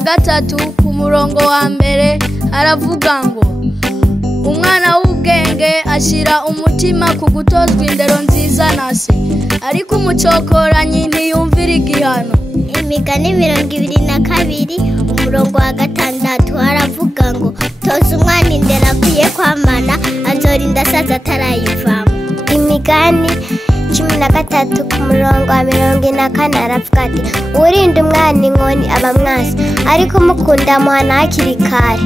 gatatu ku murongo wa mbere aravuga ngo umwana w'ubwenge ashyira umutima ku gutozwa indero nziza na se, ariko umucokoranyi ntiyumvira igihano. Imigani 22 umurongo wa 6 haravuga ngo toza umwana indero akwiye kwamana azorinda asaza atarayivamo. Imigani 13 ku murongo wa 44 aravuga ati urinda umwana inkoni aba mwasi, ariko mukunda muhana hakiri kare.